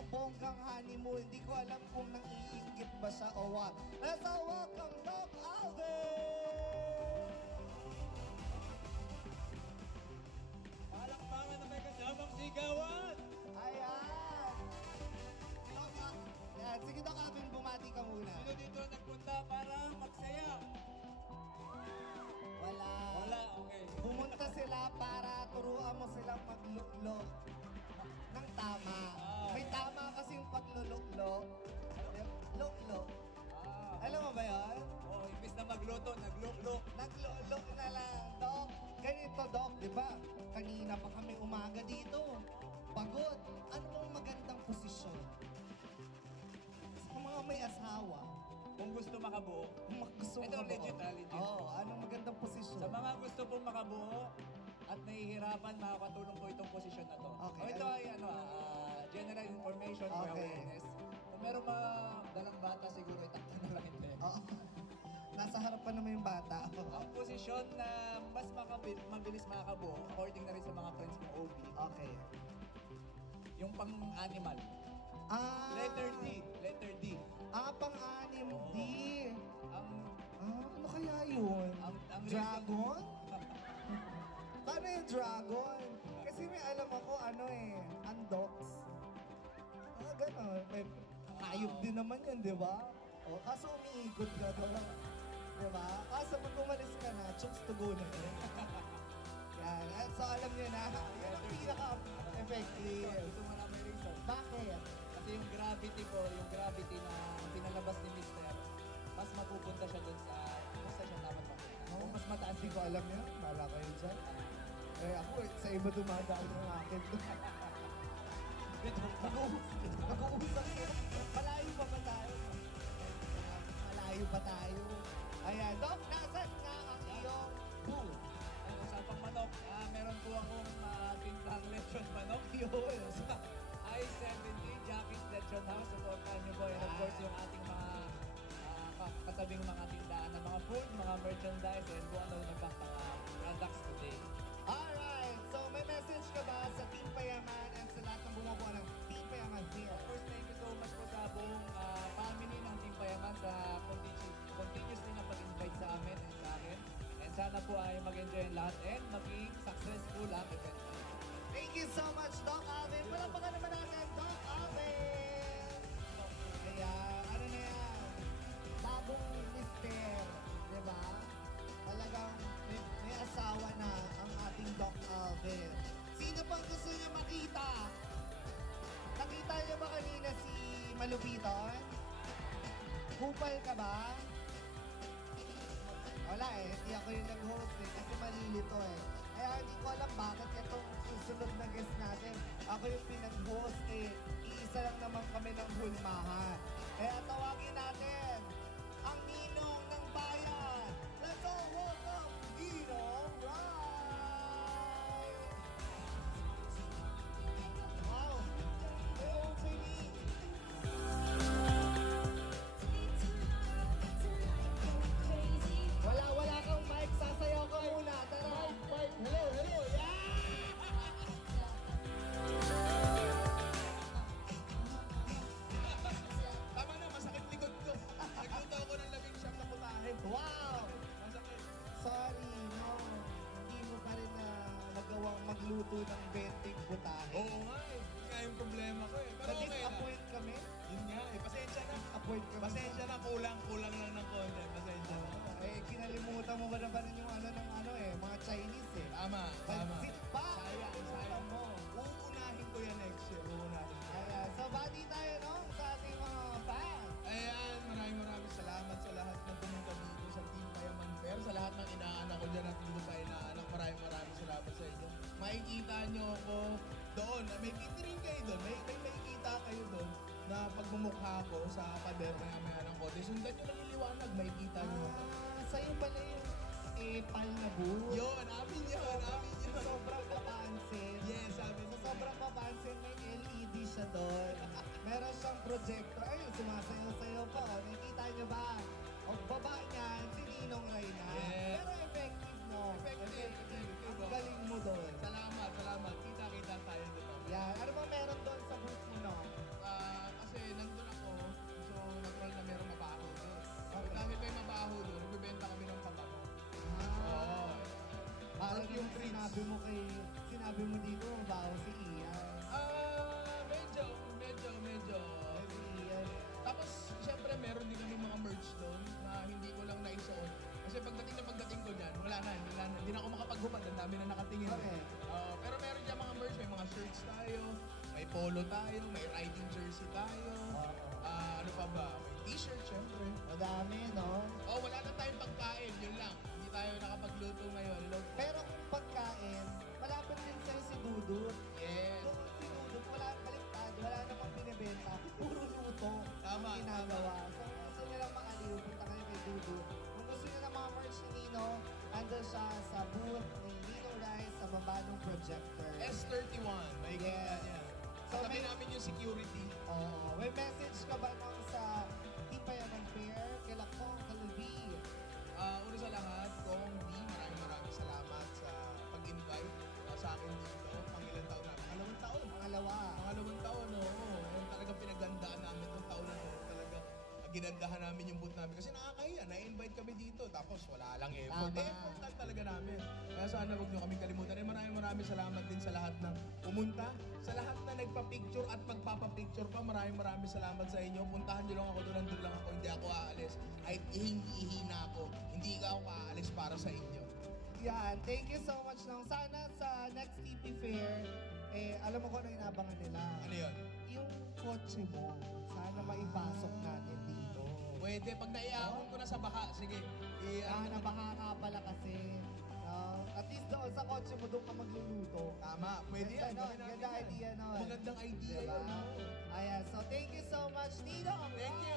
napakabonggang honeymoon. Hindi ko alam kung nang-iingit ba siya o what. Let's all welcome Doc Alvin! Palakpakan na may kasamang sigawan! Ayan! Yan, sige Doc Alvin, bumati ka muna. Sino dito nagpunta para magsaya? Wala. Wala, okay. Pumunta sila para turuan mo silang magluklo ng tama. May tama kasing pagluluklo. Luklo. Alam mo ba yun? Oh, imbis na magluto, nagluklo. Nagluklo na lang, Doc. Ganito, Doc, di ba? Kanina pa kami umaga dito. Pagod. Ano bang magandang posisyon? Sa mga may asawa. Kung gusto makabuo. Gusto Ito, ka ba? legit, legit. Oo, anong magandang posisyon? Sa mga gusto pong makabuo at nahihirapan, makakatulong po itong posisyon na to. Okay. Oh, ito ay general information for Okay. awareness. Kung meron mga dalang bata, siguro itakta na lang ito. Oo. Nasa harapan naman yung bata. Ang posisyon na mas mabilis makakabuo, according na rin sa mga friends mo OB, Okay. yung pang-animal. Letter D. Pang-anim, Oo. D. Ang Ano kaya yun? ang Dragon? Paano yung dragon? Kasi may alam ako, undox. Ganon. Hayop din naman yun, di ba? O, kaso umiikot ka doon. Di ba? Kaso pag umalis ka na, chokes to go na yun. Yan. So alam niyo na, yan ang pinaka-effective. Ito marami reason. Bakit? Kasi yung gravity na pinalabas ni Mr. Mas mapupunta siya dun sa kung saan siya dapat mapunta. Oh, Kung mas mataas Hindi ko alam yan. Mala kayo dyan. Ako, sa iba dumadaan yung akin. Mag-uusap ko. Malayo pa ba tayo? Malayo pa tayo. Ayan, Doc, nasan nga ang iyong booth? Ang usapang manok, meron po akong tintang lechon manok. Yun. Sa I-70 Jackie's Lechon House. Supportan niyo po. And of course, yung ating mga katabing mga tindahan ng mga food, mga merchandise, and kung ano na pang mga products today. Alright, so may message ka ba sa Team Payaman and sa lahat ng bumubuo ng Team Payaman here? Of course, thank you so much po sa buong family ng Team Payaman sa continuously na pag-invite sa amin and sa akin. And sana po ay mag-enjoy ang lahat and maging successful ang event. Thank you so much, Doc Alvin. Palapakan naman natin, Doc Alvin! Kaya, ano na yan? Bagong mister, di ba? Talagang may asawa na ang ating Doc Alvin. Sino pang gusto niya makita? Nakita niyo ba kanina si Malupiton? Kupal ka ba? Wala hindi ako yung nag-host kasi malilito Kaya hindi ko alam bakit itong susunod na guest natin. Ako yung pinag-host iisa lang naman kami ng hulmahan. Kaya tawagin natin ang ninong ng bayan. Let's all welcome Ninong Rai! Wow! May opening! Wala kang mic, sasayaw ka muna. Tara! Mic! Hello! Tama na, masakit likod ko. Nagluto ako ng labing siyam na putahe. Wow! Masakit. Sorry, no. Hindi mo pa rin nagawang magluto ng 20 putahe. Oo nga eh. Yun nga yung problema ko eh. Pero okay lang. Na-disappoint kami. Yun nga eh. Pasensya na. Appoint kami. Pasensya na. Kulang lang ng konti. Pasensya na. Kinalimutan mo ba na ba rin yung mga Chinese Tama. Pansit pa! Sayang mo. Uunahin ko yan next year. Uunahin ko. Ayan, so bati tayo, no? Sa ating mga fans. Ayan, maraming salamat sa lahat ng pumunta dito sa Team Payaman Fair. Sa lahat ng inaanak ko dyan at hindi pa inaanak, maraming salamat sa inyo. Makikita nyo ako doon. May featuring kayo doon. May makikita kayo doon na pagmumukha ko sa pader maya ng kote. Sundan nyo lang iliwanag, makikita nyo ako. Sa'yo pala yung epal na booth. Yun, amin yun. Sobrang papansin. Yes, sabi So, sobrang papansin, may LED siya doon. Meron siyang projector. Ayun, sumasayaw-sayaw pa. Nakikita niyo ba? O baba niyan, si Ninong Rai na. Yeah. Pero effective mo. Effective. Ang galing mo doon. Salamat. Kita tayo doon. Yan. Ano ba meron doon sa booth mo, no? sinabi mo dito, mabaho si Ian. Medyo. Si Ian. Tapos, syempre, meron din kami mga merch doon na hindi ko lang naisuot. Kasi pagdating ko dyan, wala na. Hindi na ako makapaghubad. Ang dami na nakatingin. Okay. Pero meron dyan mga merch. May mga shirts tayo, may polo tayo, may riding jersey tayo. Ano pa ba? May t-shirt, syempre. Madami, no? Wala na tayong pagkain. Yun lang. Hindi tayo nakapagluto ngayon. Pero kung pagkain, malapit din sa'yo si Dudut. Yes. So, si Dudut, baliktad, wala namang binibenta. Puro luto Tama, ang ginagawa. So, kung gusto nyo lang makaliw, punta kayo kay Dudut. Kung gusto nyo ng mga merch ni Nino, andun siya sa booth ni Nino Rice sa baba ng projector. S31. May Yes. niya. So, Katabi may- namin yung security. May message ka ba nung sa Team Payaman Fair, kila Kong Kalubi? Una sa lahat, Kong D, maraming salamat sa pag-invite sa akin dito. Pangilan taon na? Pangalawang taon, oo. Yung talagang pinagandaan namin itong taon na to. Talagang ginandahan namin yung booth namin. Kasi nakakahiya, na-invite kami dito. Tapos wala lang effort. Tama. Effort lang talaga namin. Kaya sana huwag nyo kami kalimutan. Maraming salamat din sa lahat ng pumunta. Sa lahat na nagpa-picture at magpapa-picture pa. Maraming salamat sa inyo. Puntahan nyo lang ako, doon lang ako. Hindi ako aalis. Kahit ihina ako. Hindi ako aalis para sa inyo. Yan, thank you so much lang. Sana sa next TP Fair, alam mo kung ano inabangan nila? Ano yun? Yung kotse mo, sana maipasok natin dito. Pwede, pag naiahon ko na sa baha, sige. Nabaha ka pala kasi. At least doon sa kotse mo, doon ka magluluto. Tama, pwede yan. Ganda, Gawin natin ganda yan. idea nun. Magandang idea Diba? yun. Oo. Ayan, so thank you so much, Nino. Thank you.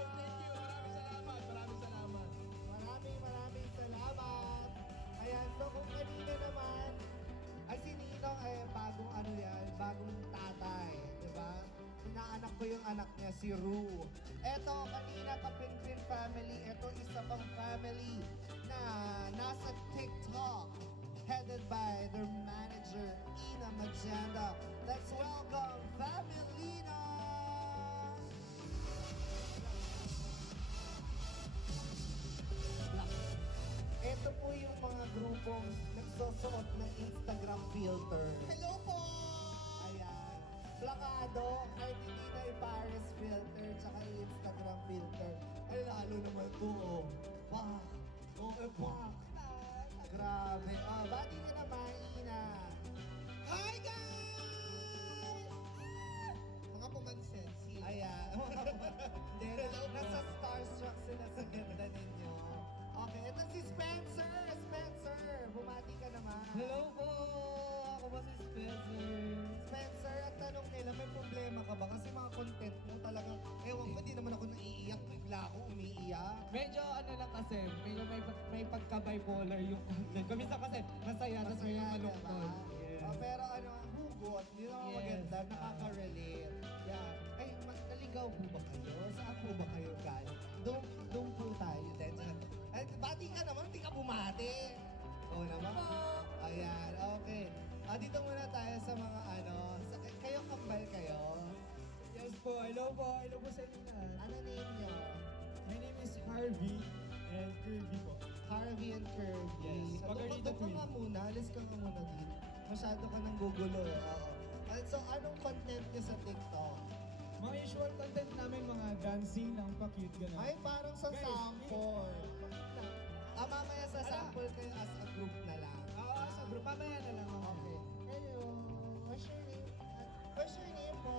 Maraming salamat. Maraming salamat. Ayan, so kung kanina naman, ay si Ninong bagong tatay, di ba? Inaanak ko yung anak niya, si Rue. Eto, kanina ka-Pinpin family, eto isa pang family na nasa TikTok, headed by their manager, Ina Magenda. Let's welcome Familina! Ito po yung mga grupong nagsusuot ng Instagram filter. Hello po! Ayan. Plakado, kahit hindi na i-Paris filter, tsaka i-Instagram filter. Ay, lalo naman to, oh. Pak! Pak! Grabe. Bati ka naman, Ina. Hi guys! Mga pumansin. Ayan. Hindi, nasa starstruck sila sa ganda ninyo. Okay, ito si Spencer. Spencer, bumati ka naman. Hello po! Ako ba si Spencer? Spencer, ang tanong nila, may problema ka ba? Kasi mga content mo talagang, ewan ko, di naman ako naiiyak. Bigla ako umiiyak. Medyo ano lang kasi, may pagka-bipolar yung content. Kumisa kasi masaya, tapos may Masaya, malungkot. diba? Yes. Pero ano, hugot, di naman Yes. maganda, nakaka-relate. Yeah. Ay, naligaw po ba kayo? Saan po ba kayo galing? Doon po tayo. Ay, bati ka naman, hindi ka bumati. Oo naman. Ayan, okay. Dito muna tayo sa mga kayo kambal kayo. Yes po, hello po sa inyo lahat. Ano name nyo? My name is Harvey and Kirby po. Harvey and Kirby. Yes, Margarita Doon ka Twin. nga muna, alis ka nga muna dito. Masyado ka nang gugulo eh. Oo. So, anong content nyo sa TikTok? Mga usual content namin, mga dancing lang, pa-cute gano'n. Ay, parang sa Guys, sample. Mamaya sa sample kayo as a group na lang. Oo, sa group, mamaya na lang ako. Okay. Hello. What's your name? What's your name po?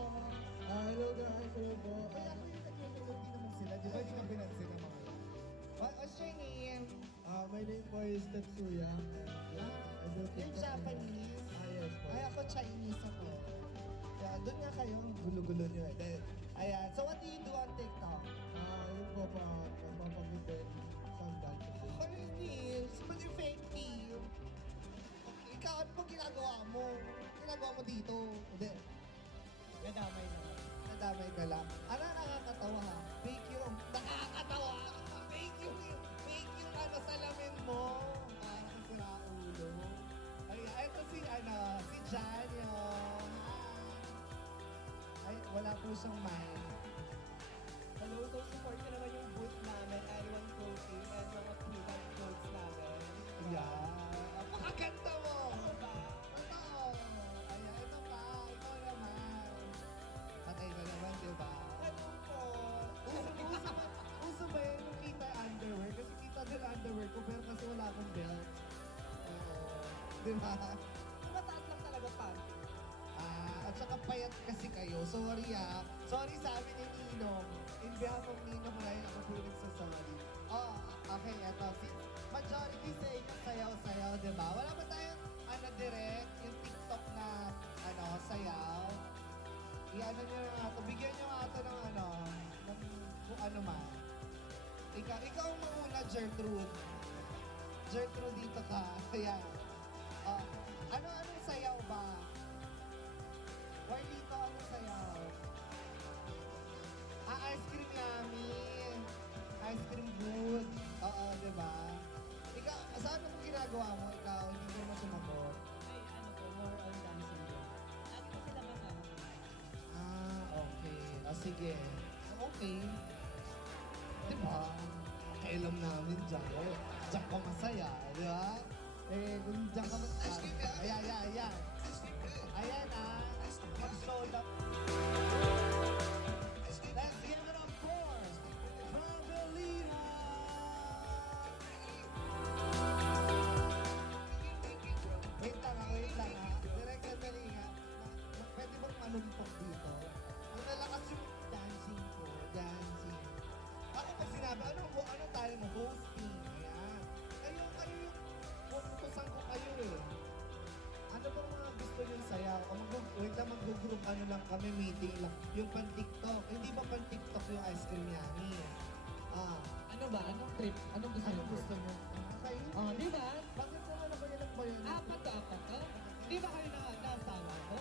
Hello guys, hello po. Ay, ako yung nag-melody naman sila. Di ba di ka pinansin ng mga yan? What's your name? My name po is Tetsuya. You're Japanese? Yes po. Ay, ako Chinese ako. Kaya doon nga kayo, ang gulo-gulo nyo eh. Then, ayan. So, what do you do on TikTok? Yun po pa, magpapagibig, sandal. Ano yun? Ba't yung fake peel? Ikaw, ano bang ginagawa mo? Ginagawa mo dito? Hindi. Nadamay naman. Nadamay ka lang. Ano nakakatawa ha? Fake yung... Nakakatawa! Fake yung salamin mo. Parang sira ulo. Ay, ito si Jan yun. Ay, wala po siyang mind. Hello, so support ko naman yung booth namin, Ariwan Clothing, and mga clean clothes namin. Yeah. Napakaganda mo! Ano ba? bagong belt. Oo. Di ba? Mataas lang talaga panty. At saka payat kasi kayo. Sorry Sorry sa amin ni Ninong. In behalf of Ninong Ryan, ako po yung nagsasorry. Oh, okay, eto. Since majority sa inyo sayaw-sayaw, di ba? Wala ba tayong, direct, yung TikTok na, sayaw? I-ano nyo na nga to. Bigyan nyo nga to ng ng kung ano man. Ikaw ang mauna, Gertrude. Gertrude, dito ka. Ayan. Anong sayaw ba? Warlito, anong sayaw? Ice cream yummy. Ice cream good. Oo, diba? Ikaw, saan mo ginagawa mo? Ikaw, hindi ka naman sumagot. Ay, ano po, more on dancing din. Lagi ko sila kasama ko. Okay. Sige. Okay. Diba? Kailam namin dyan. Diyan ka masaya, di ba? Kung diyan ka masaya. Ayan. Ayan mag-show up. Let's give it up for Travelina! Wait lang Direct sandali nga. Pwede bang manumpok dito? Ang nalakas yung dancing ko. Ako pag sinabi, ano tayo mo? Hosting. Ayan. Kayo yung pupusan ko kayo eh. Ano bang mga gusto yung sayaw? Wait lang, mag-group lang kami, meeting lang. Yung pan-TikTok. Hindi ba pan-TikTok yung ice cream yummy? Ano ba? Anong trip? Anong gusto Ano mo? gusto mo? Kayo? Di ba? Bakit naman ako yan nagbayan? Apat to? Di ba kayo nasawa ko?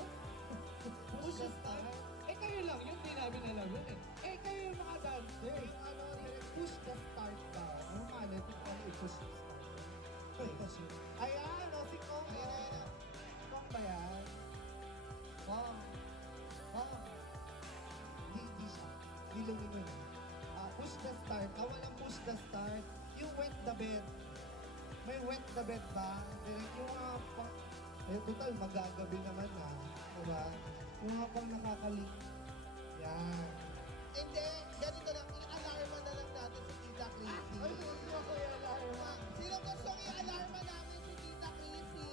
Push the start. Kayo lang yun. Di namin alam yun eh. Kayo yung naka-dancer. Yung direct push the start daw. Ano malay kung ano i-push the start? Ayan, si Kong. Kong ba yan? Kong. Hindi siya. Dilungin mo yun. Push the start. Walang push the start. Yung wet the bed. May wet the bed ba? Direct yung total, magagabi naman na. Diba? Yung pang nakakalik. Yan. Hindi, ganito lang. I-alarma na lang natin si Tita Chrissy. Ay, hindi ako i-alarma. Sino gustong i-alarma namin si Tita Chrissy?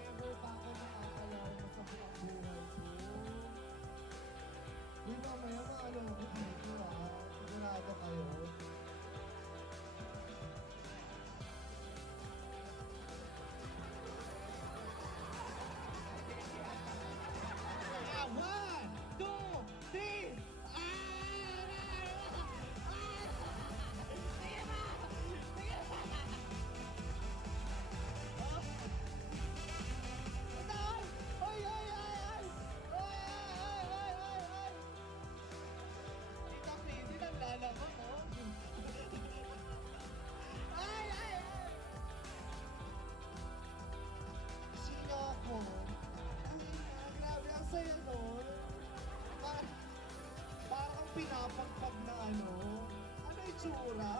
Never pa ako nakaka-alarma sa buong buhay ko. Uy, mamaya maano ako dito Sigurado kayo. One, two, three. Tita Chrissy, naglalaba ko. Sino ako? Grabe, ang saya nun. Parang pinapagpag na ano. Ano itsura?